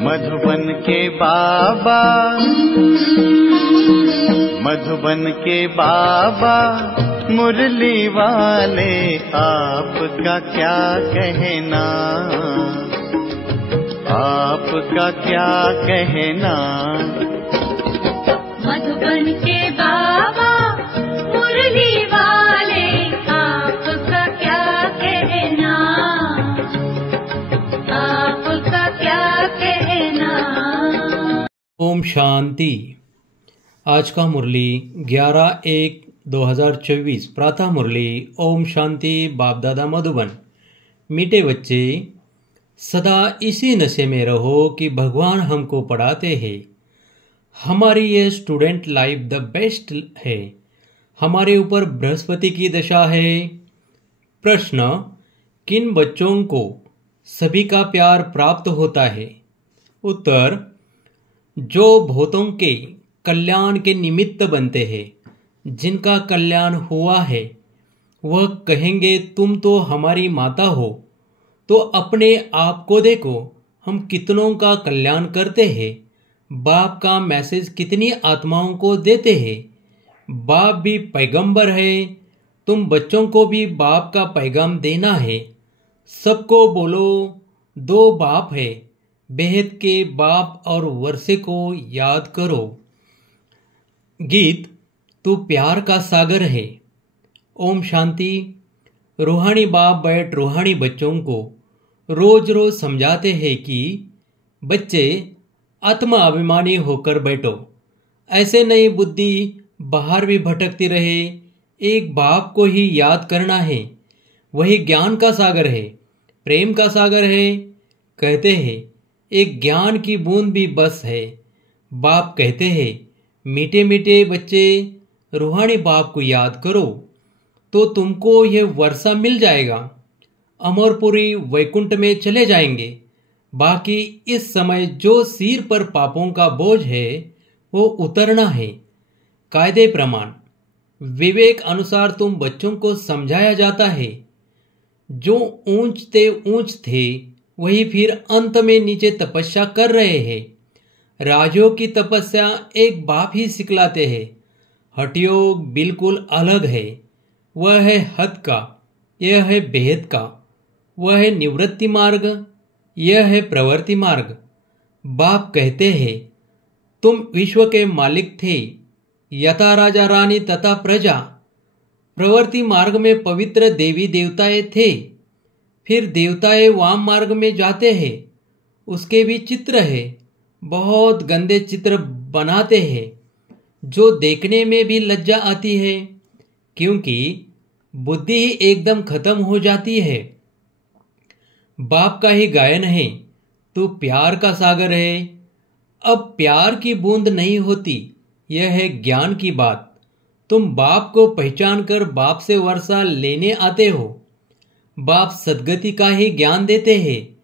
मधुबन के बाबा, मधुबन के बाबा मुरली वाले, आपका क्या कहना, आपका क्या कहना। मधुबन के बाबा मुरली वाले, आपका क्या कहना, आपका क्या कहना। ओम शांति। आज का मुरली 11/1/2024 प्रातः मुरली। ओम शांति। बाप दादा मधुबन। मीठे बच्चे, सदा इसी नशे में रहो कि भगवान हमको पढ़ाते हैं। हमारी ये स्टूडेंट लाइफ द बेस्ट है। हमारे ऊपर बृहस्पति की दशा है। प्रश्न, किन बच्चों को सभी का प्यार प्राप्त होता है? उत्तर, जो भूतों के कल्याण के निमित्त बनते हैं। जिनका कल्याण हुआ है वह कहेंगे तुम तो हमारी माता हो। तो अपने आप को देखो, हम कितनों का कल्याण करते हैं। बाप का मैसेज कितनी आत्माओं को देते हैं। बाप भी पैगंबर है, तुम बच्चों को भी बाप का पैगाम देना है। सबको बोलो, दो बाप है, बेहद के बाप और वर्षे को याद करो। गीत, तू प्यार का सागर है। ओम शांति। रूहानी बाप बैठ रूहानी बच्चों को रोज रोज समझाते हैं कि बच्चे आत्मा अभिमानी होकर बैठो। ऐसे नहीं बुद्धि बाहर भी भटकती रहे। एक बाप को ही याद करना है। वही ज्ञान का सागर है, प्रेम का सागर है। कहते हैं एक ज्ञान की बूंद भी बस है। बाप कहते हैं मीठे मीठे बच्चे, रूहानी बाप को याद करो तो तुमको यह वर्षा मिल जाएगा। अमरपुरी वैकुंठ में चले जाएंगे। बाकी इस समय जो सिर पर पापों का बोझ है वो उतरना है। कायदे प्रमाण विवेक अनुसार तुम बच्चों को समझाया जाता है। जो ऊंच थे वही फिर अंत में नीचे तपस्या कर रहे हैं। राजयोग की तपस्या एक बाप ही सिखलाते हैं। हठयोग बिल्कुल अलग है। वह है हद का, यह है बेहद का। वह है निवृत्ति मार्ग, यह है प्रवृत्ति मार्ग। बाप कहते हैं तुम विश्व के मालिक थे, यथा राजा रानी तथा प्रजा। प्रवृत्ति मार्ग में पवित्र देवी देवताएं थे। फिर देवताएं वाम मार्ग में जाते हैं, उसके भी चित्र है। बहुत गंदे चित्र बनाते हैं जो देखने में भी लज्जा आती है, क्योंकि बुद्धि ही एकदम खत्म हो जाती है। बाप का ही गायन है, तू प्यार का सागर है। अब प्यार की बूंद नहीं होती, यह है ज्ञान की बात। तुम बाप को पहचान कर बाप से वर्षा लेने आते हो। बाप सद्गति का ही ज्ञान देते हैं।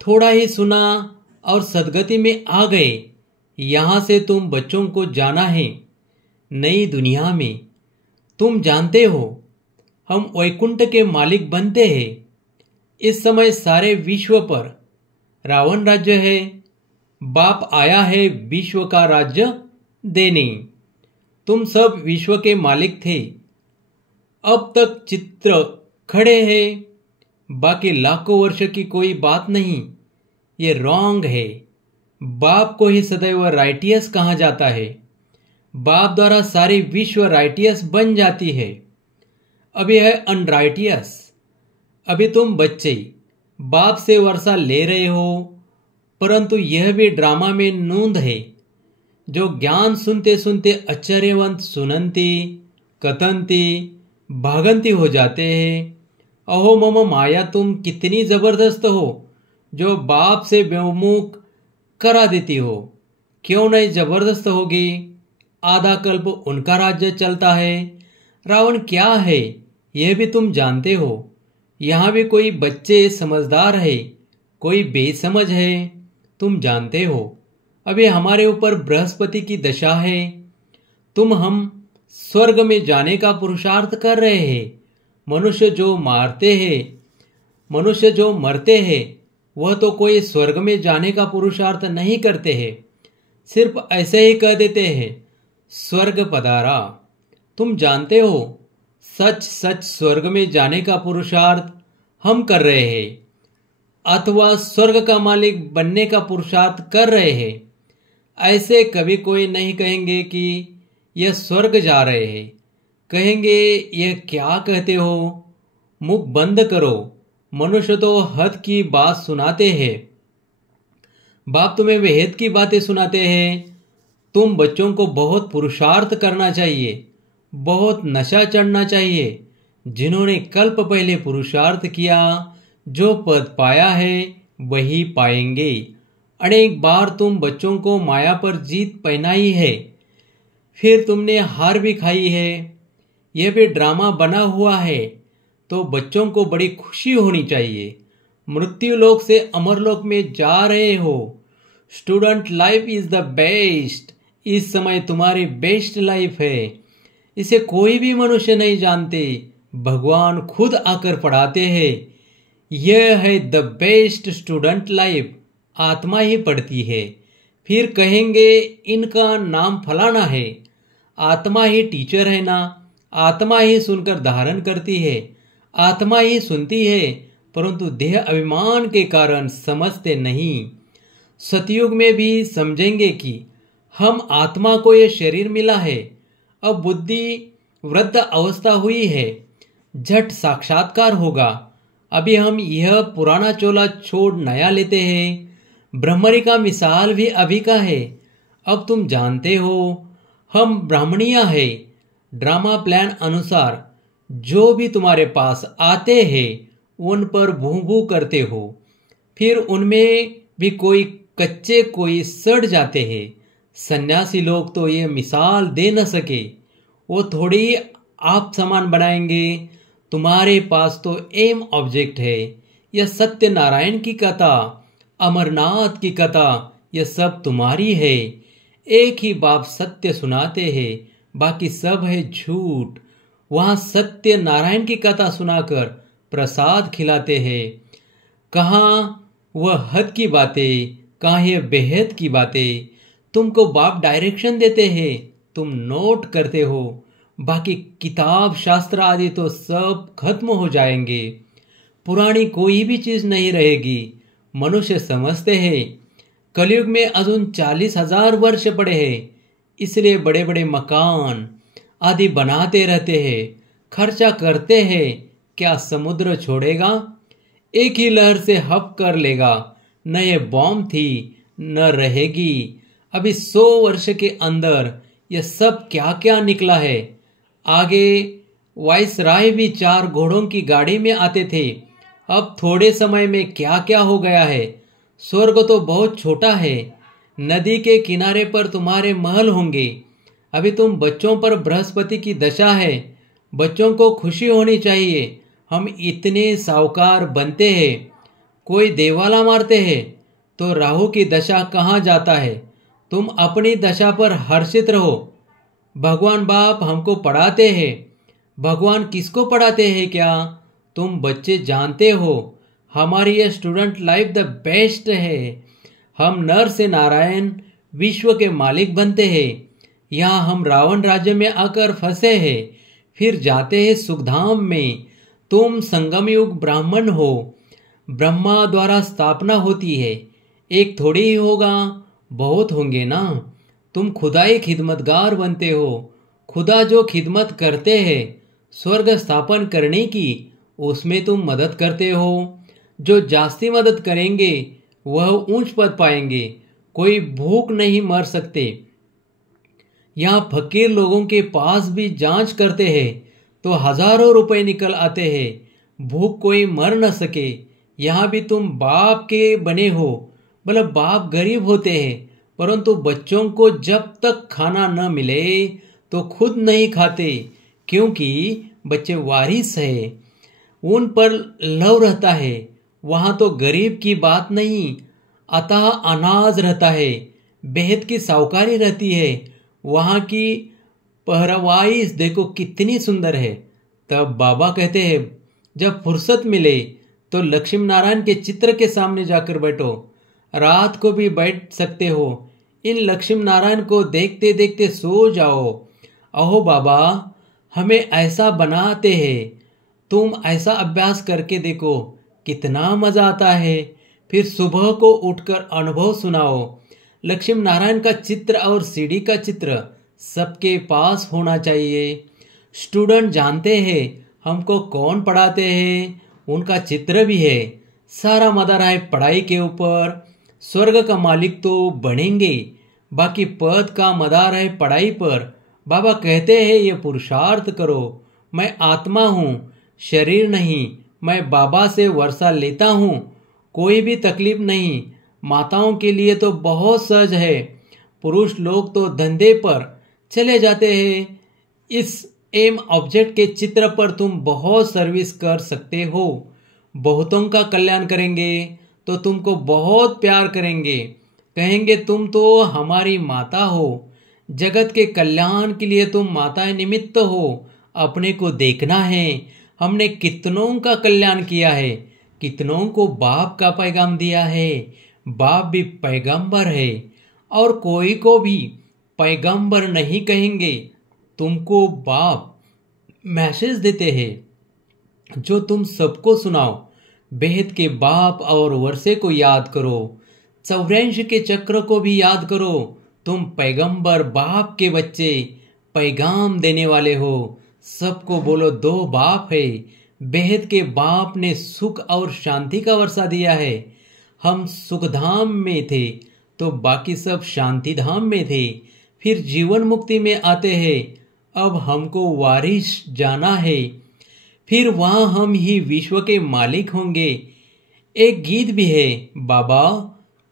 थोड़ा ही सुना और सद्गति में आ गए। यहां से तुम बच्चों को जाना है नई दुनिया में। तुम जानते हो हम वैकुंठ के मालिक बनते हैं। इस समय सारे विश्व पर रावण राज्य है। बाप आया है विश्व का राज्य देने। तुम सब विश्व के मालिक थे। अब तक चित्र खड़े हैं। बाकी लाखों वर्ष की कोई बात नहीं। ये रॉन्ग है। बाप को ही सदैव राइटियस कहा जाता है। बाप द्वारा सारी विश्व राइटियस बन जाती है। अभी है अनराइटियस। अभी तुम बच्चे बाप से वर्षा ले रहे हो, परंतु यह भी ड्रामा में नूंद है। जो ज्ञान सुनते सुनते आश्चर्यवंत सुनंती कथनती भागंती हो जाते हैं। अहो मम माया, तुम कितनी जबरदस्त हो जो बाप से बेमुख करा देती हो। क्यों नहीं जबरदस्त होगी? आधा कल्प उनका राज्य चलता है। रावण क्या है यह भी तुम जानते हो। यहाँ भी कोई बच्चे समझदार है, कोई बेसमझ है, तुम जानते हो। अभी हमारे ऊपर बृहस्पति की दशा है। हम स्वर्ग में जाने का पुरुषार्थ कर रहे हैं। मनुष्य जो मरते हैं वह तो कोई स्वर्ग में जाने का पुरुषार्थ नहीं करते हैं, सिर्फ ऐसे ही कह देते हैं स्वर्ग पधारा। तुम जानते हो सच सच स्वर्ग में जाने का पुरुषार्थ हम कर रहे हैं अथवा स्वर्ग का मालिक बनने का पुरुषार्थ कर रहे हैं। ऐसे कभी कोई नहीं कहेंगे कि यह स्वर्ग जा रहे हैं, कहेंगे यह क्या कहते हो, मुख बंद करो। मनुष्य तो हद की बात सुनाते हैं। बाप तुम्हें वेद की बातें सुनाते हैं। तुम बच्चों को बहुत पुरुषार्थ करना चाहिए, बहुत नशा चढ़ना चाहिए। जिन्होंने कल्प पहले पुरुषार्थ किया, जो पद पाया है वही पाएंगे। अनेक बार तुम बच्चों को माया पर जीत पहनाई है, फिर तुमने हार भी खाई है। यह भी ड्रामा बना हुआ है, तो बच्चों को बड़ी खुशी होनी चाहिए। मृत्यु लोक से अमरलोक में जा रहे हो। Student life is the best. इस समय तुम्हारी बेस्ट लाइफ है। इसे कोई भी मनुष्य नहीं जानते, भगवान खुद आकर पढ़ाते हैं। यह है द बेस्ट स्टूडेंट लाइफ। आत्मा ही पढ़ती है। फिर कहेंगे इनका नाम फलाना है। आत्मा ही टीचर है ना। आत्मा ही सुनकर धारण करती है, आत्मा ही सुनती है, परंतु देह अभिमान के कारण समझते नहीं। सतयुग में भी समझेंगे कि हम आत्मा को यह शरीर मिला है। अब बुद्धि वृद्ध अवस्था हुई है, झट साक्षात्कार होगा। अभी हम यह पुराना चोला छोड़ नया लेते हैं। ब्रह्मरी का मिसाल भी अभी का है। अब तुम जानते हो हम ब्राह्मणिया है। ड्रामा प्लान अनुसार जो भी तुम्हारे पास आते हैं उन पर भू भू करते हो, फिर उनमें भी कोई कच्चे कोई सड़ जाते हैं। सन्यासी लोग तो ये मिसाल दे न सके, वो थोड़ी आप समान बनाएंगे। तुम्हारे पास तो एम ऑब्जेक्ट है। यह सत्य नारायण की कथा, अमरनाथ की कथा, यह सब तुम्हारी है। एक ही बाप सत्य सुनाते हैं, बाकी सब है झूठ। वहां सत्य नारायण की कथा सुनाकर प्रसाद खिलाते हैं। कहाँ वह हद की बातें, कहाँ यह बेहद की बातें। तुमको बाप डायरेक्शन देते हैं, तुम नोट करते हो। बाकी किताब शास्त्र आदि तो सब खत्म हो जाएंगे, पुरानी कोई भी चीज नहीं रहेगी। मनुष्य समझते हैं कलयुग में अजून 40,000 वर्ष पड़े हैं, इसलिए बड़े बड़े मकान आदि बनाते रहते हैं, खर्चा करते हैं। क्या समुद्र छोड़ेगा? एक ही लहर से हप कर लेगा। न ये बॉम्ब थी न रहेगी। अभी 100 वर्ष के अंदर यह सब क्या क्या निकला है। आगे वाइसराय भी 4 घोड़ों की गाड़ी में आते थे, अब थोड़े समय में क्या क्या हो गया है। स्वर्ग तो बहुत छोटा है। नदी के किनारे पर तुम्हारे महल होंगे। अभी तुम बच्चों पर बृहस्पति की दशा है। बच्चों को खुशी होनी चाहिए, हम इतने साहूकार बनते हैं। कोई देवाला मारते हैं तो राहु की दशा कहाँ जाता है। तुम अपनी दशा पर हर्षित रहो। भगवान बाप हमको पढ़ाते हैं। भगवान किसको पढ़ाते हैं क्या? तुम बच्चे जानते हो हमारी यह स्टूडेंट लाइफ द बेस्ट है। हम नर से नारायण विश्व के मालिक बनते हैं। यहाँ हम रावण राज्य में आकर फंसे हैं, फिर जाते हैं सुखधाम में। तुम संगम युग ब्राह्मण हो। ब्रह्मा द्वारा स्थापना होती है, एक थोड़ी ही होगा, बहुत होंगे ना। तुम खुदाई खिदमतगार बनते हो। खुदा जो खिदमत करते हैं स्वर्ग स्थापन करने की, उसमें तुम मदद करते हो। जो जास्ती मदद करेंगे वह ऊंच पद पाएंगे। कोई भूख नहीं मर सकते। यहाँ फकीर लोगों के पास भी जांच करते हैं तो हजारों रुपए निकल आते हैं। भूख कोई मर न सके। यहाँ भी तुम बाप के बने हो। मतलब बाप गरीब होते हैं, परंतु बच्चों को जब तक खाना न मिले तो खुद नहीं खाते, क्योंकि बच्चे वारिस है, उन पर लव रहता है। वहाँ तो गरीब की बात नहीं, अतः अनाज रहता है, बेहद की साहूकारी रहती है। वहाँ की पहरवाई देखो कितनी सुंदर है। तब बाबा कहते हैं जब फुर्सत मिले तो लक्ष्मी नारायण के चित्र के सामने जाकर बैठो, रात को भी बैठ सकते हो। इन लक्ष्मी नारायण को देखते देखते सो जाओ। अहो बाबा, हमें ऐसा बनाते हैं, तुम ऐसा अभ्यास करके देखो, कितना मजा आता है। फिर सुबह को उठकर अनुभव सुनाओ। लक्ष्मी नारायण का चित्र और सीढ़ी का चित्र सबके पास होना चाहिए। स्टूडेंट जानते हैं हमको कौन पढ़ाते हैं, उनका चित्र भी है। सारा मदार है पढ़ाई के ऊपर। स्वर्ग का मालिक तो बनेंगे, बाकी पद का मदार है पढ़ाई पर। बाबा कहते हैं ये पुरुषार्थ करो। मैं आत्मा हूँ, शरीर नहीं। मैं बाबा से वर्षा लेता हूँ, कोई भी तकलीफ नहीं। माताओं के लिए तो बहुत सहज है, पुरुष लोग तो धंधे पर चले जाते हैं। इस एम ऑब्जेक्ट के चित्र पर तुम बहुत सर्विस कर सकते हो। बहुतों का कल्याण करेंगे तो तुमको बहुत प्यार करेंगे, कहेंगे तुम तो हमारी माता हो। जगत के कल्याण के लिए तुम माता निमित्त हो। अपने को देखना है, हमने कितनों का कल्याण किया है, कितनों को बाप का पैगाम दिया है। बाप भी पैगंबर है और कोई को भी पैगंबर नहीं कहेंगे। तुमको बाप मैसेज देते हैं जो तुम सबको सुनाओ। बेहद के बाप और वर्षे को याद करो, 84 के चक्र को भी याद करो। तुम पैगंबर बाप के बच्चे, पैगाम देने वाले हो। सबको बोलो दो बाप है। बेहद के बाप ने सुख और शांति का वर्षा दिया है। हम सुखधाम में थे तो बाकी सब शांति धाम में थे, फिर जीवन मुक्ति में आते हैं। अब हमको वारिस जाना है, फिर वहां हम ही विश्व के मालिक होंगे। एक गीत भी है, बाबा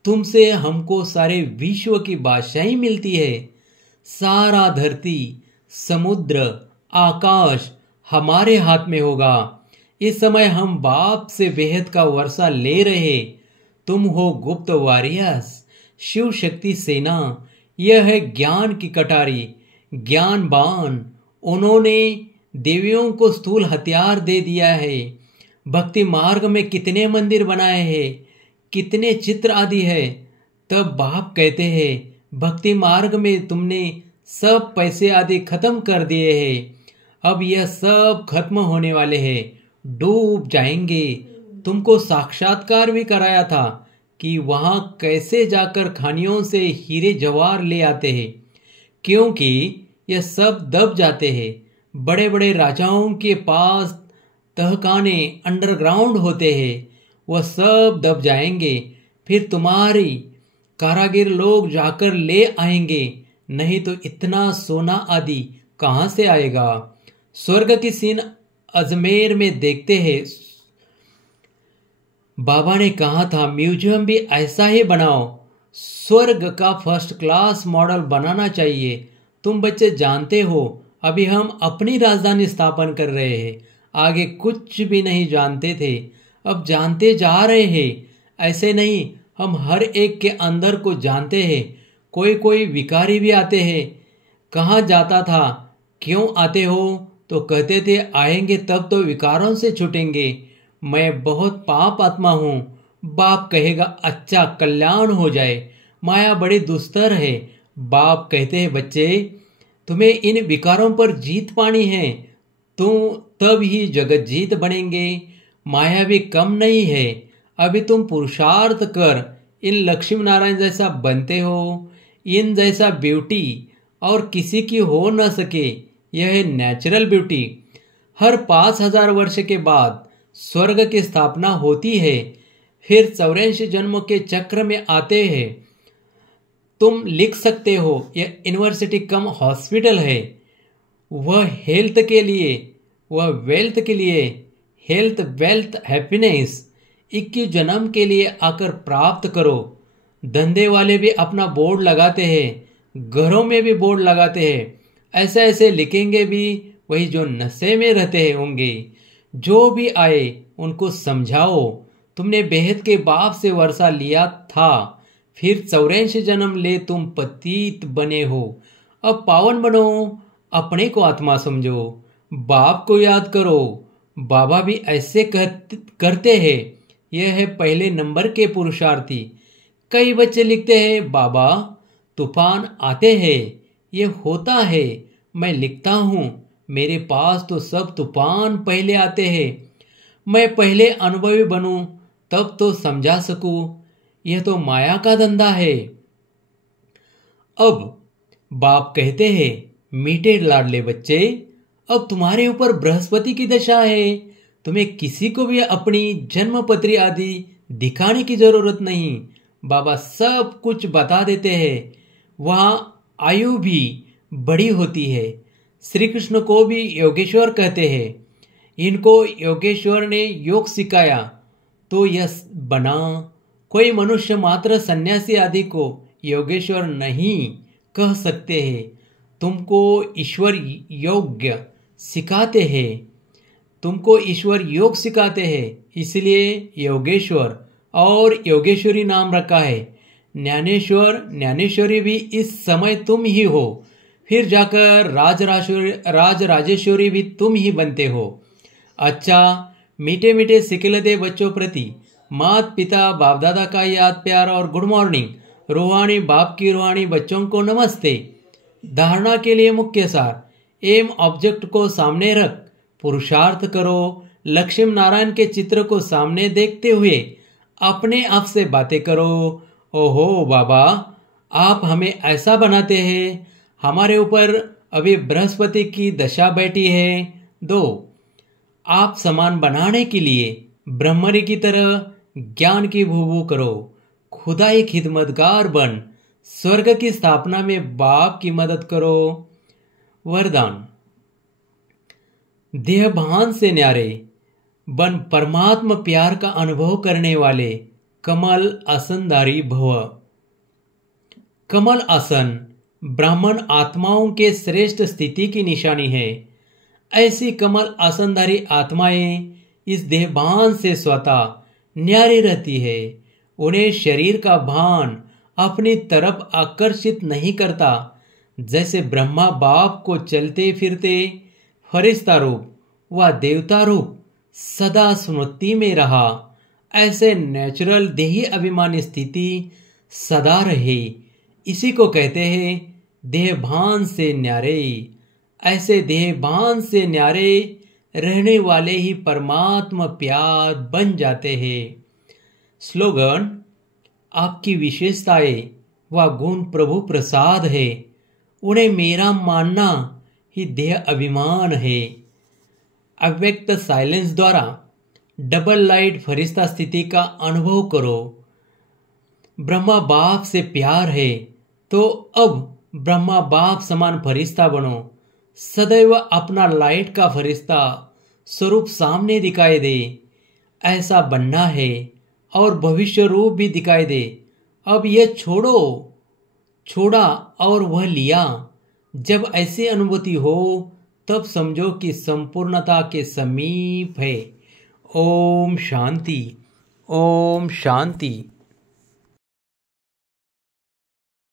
तुमसे हमको सारे विश्व की बादशाही मिलती है। सारा धरती, समुद्र, आकाश हमारे हाथ में होगा। इस समय हम बाप से बेहद का वर्षा ले रहे। तुम हो गुप्त वॉरियर्स, शिव शक्ति सेना। यह है ज्ञान की कटारी, ज्ञान बाण। उन्होंने देवियों को स्थूल हथियार दे दिया है। भक्ति मार्ग में कितने मंदिर बनाए हैं, कितने चित्र आदि है। तब बाप कहते हैं भक्ति मार्ग में तुमने सब पैसे आदि खत्म कर दिए हैं। अब यह सब खत्म होने वाले हैं, डूब जाएंगे। तुमको साक्षात्कार भी कराया था कि वहां कैसे जाकर खानियों से हीरे जवाहर ले आते हैं, क्योंकि यह सब दब जाते हैं। बड़े बड़े राजाओं के पास तहखाने अंडरग्राउंड होते हैं, वह सब दब जाएंगे। फिर तुम्हारी कारागिर लोग जाकर ले आएंगे, नहीं तो इतना सोना आदि कहां से आएगा। स्वर्ग की सीन अजमेर में देखते हैं। बाबा ने कहा था म्यूजियम भी ऐसा ही बनाओ। स्वर्ग का फर्स्ट क्लास मॉडल बनाना चाहिए। तुम बच्चे जानते हो अभी हम अपनी राजधानी स्थापन कर रहे हैं। आगे कुछ भी नहीं जानते थे, अब जानते जा रहे हैं। ऐसे नहीं, हम हर एक के अंदर को जानते हैं। कोई कोई विकारी भी आते हैं। कहाँ जाता था, क्यों आते हो, तो कहते थे आएंगे तब तो विकारों से छूटेंगे। मैं बहुत पाप आत्मा हूँ। बाप कहेगा अच्छा कल्याण हो जाए। माया बड़ी दुस्तर है। बाप कहते हैं बच्चे तुम्हें इन विकारों पर जीत पानी है, तो तब ही जगत जीत बनेंगे। माया भी कम नहीं है। अभी तुम पुरुषार्थ कर इन लक्ष्मी नारायण जैसा बनते हो। इन जैसा ब्यूटी और किसी की हो न सके। यह है नेचुरल ब्यूटी। हर 5000 वर्ष के बाद स्वर्ग की स्थापना होती है, फिर 84 जन्म के चक्र में आते हैं। तुम लिख सकते हो यह यूनिवर्सिटी कम हॉस्पिटल है। वह हेल्थ के लिए, वह वेल्थ के लिए, हेल्थ वेल्थ हैप्पीनेस 21 जन्म के लिए आकर प्राप्त करो। धंधे वाले भी अपना बोर्ड लगाते हैं, घरों में भी बोर्ड लगाते हैं। ऐसे ऐसे लिखेंगे भी, वही जो नशे में रहते होंगे। जो भी आए उनको समझाओ तुमने बेहद के बाप से वर्षा लिया था, फिर 84 जन्म ले तुम पतित बने हो। अब पावन बनो, अपने को आत्मा समझो, बाप को याद करो। बाबा भी ऐसे करते हैं। यह है पहले नंबर के पुरुषार्थी। कई बच्चे लिखते हैं, बाबा तूफान आते हैं, ये होता है। मैं लिखता हूँ, मेरे पास तो सब तूफान पहले आते हैं। मैं पहले अनुभवी बनूं तब तो समझा सकूं। यह तो माया का धंधा है। अब बाप कहते हैं, मीठे लाडले बच्चे, अब तुम्हारे ऊपर बृहस्पति की दशा है। तुम्हें किसी को भी अपनी जन्मपत्री आदि दिखाने की जरूरत नहीं। बाबा सब कुछ बता देते हैं। वहाँ आयु भी बड़ी होती है। श्री कृष्ण को भी योगेश्वर कहते हैं। इनको योगेश्वर ने योग सिखाया तो यह बना। कोई मनुष्य मात्र सन्यासी आदि को योगेश्वर नहीं कह सकते हैं। तुमको ईश्वर योग्य सिखाते हैं, तुमको ईश्वर योग सिखाते हैं, इसलिए योगेश्वर और योगेश्वरी नाम रखा है। ज्ञानेश्वर ज्ञानेश्वरी भी इस समय तुम ही हो। फिर जाकर राजराजेश्वरी भी तुम ही बनते हो। अच्छा, मीठे मीठे सिखिलते बच्चों प्रति माता पिता बाप दादा का याद प्यार और गुड मॉर्निंग। रूहानी बाप की रूहानी बच्चों को नमस्ते। धारणा के लिए मुख्य सार, एम ऑब्जेक्ट को सामने रख, पुरुषार्थ करो। लक्ष्मी नारायण के चित्र को सामने देखते हुए अपने आप से बातें करो। ओहो बाबा, आप हमें ऐसा बनाते हैं। हमारे ऊपर अभी बृहस्पति की दशा बैठी है। 2. आप समान बनाने के लिए ब्रह्मरी की तरह ज्ञान की भूभू करो। खुदाई खिदमतगार बन। स्वर्ग की स्थापना में बाप की मदद करो। वरदान, देहभान से न्यारे बन परमात्मा प्यार का अनुभव करने वाले कमल आसनधारी भव। कमल आसन ब्राह्मण आत्माओं के श्रेष्ठ स्थिति की निशानी है। ऐसी कमल आसनधारी आत्माएं इस देहभान से स्वतः न्यारी रहती है। उन्हें शरीर का भान अपनी तरफ आकर्षित नहीं करता। जैसे ब्रह्मा बाप को चलते फिरते फरिश्ता रूप व देवता रूप सदा स्मृति में रहा, ऐसे नेचुरल देही अभिमानी स्थिति सदा रहे। इसी को कहते हैं देहभान से न्यारे। ऐसे देहभान से न्यारे रहने वाले ही परमात्मा प्यार बन जाते हैं। स्लोगन, आपकी विशेषताएं व गुण प्रभु प्रसाद है। उन्हें मेरा मानना ही देह अभिमान है। अव्यक्त साइलेंस द्वारा डबल लाइट फरिश्ता स्थिति का अनुभव करो। ब्रह्मा बाप से प्यार है तो अब ब्रह्मा बाप समान फरिश्ता बनो। सदैव अपना लाइट का फरिश्ता स्वरूप सामने दिखाई दे। ऐसा बनना है और भविष्य रूप भी दिखाई दे। अब यह छोड़ा और वह लिया। जब ऐसी अनुभूति हो तब समझो कि संपूर्णता के समीप है। ओम शांति, ओम शांति।